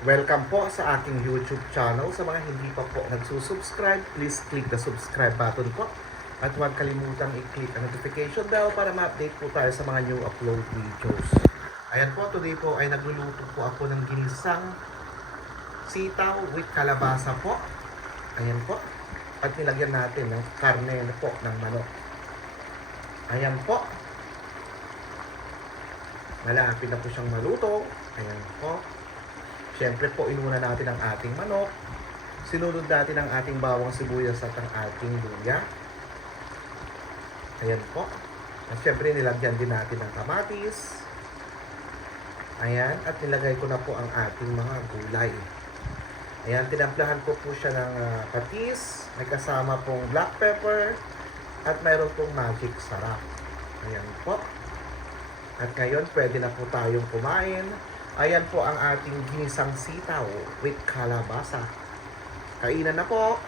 Welcome po sa aking YouTube channel. Sa mga hindi pa po nagsusubscribe, please click the subscribe button po. At huwag kalimutang i-click ang notification bell para ma-update po tayo sa mga new upload videos. Ayan po, today po ay nagluluto po ako ng ginisang sitaw with kalabasa po. Ayan po. At nilagyan natin ng karne po ng manok. Ayan po. Malapit na po siyang maluto. Ayan po. Siyempre po, inuna natin ang ating manok. Sinunod natin ang ating bawang sibuyas at ang ating luya. Ayan po. At siyempre, nilagyan din natin ng kamatis. Ayan. At nilagay ko na po ang ating mga gulay. Ayan, tinamplahan ko po siya ng patis. May kasama pong black pepper. At mayroon pong magic sarap. Ayan po. At ngayon, pwede na po tayong kumain. Ayan po ang ating ginisang sitaw with kalabasa. Kainan na po!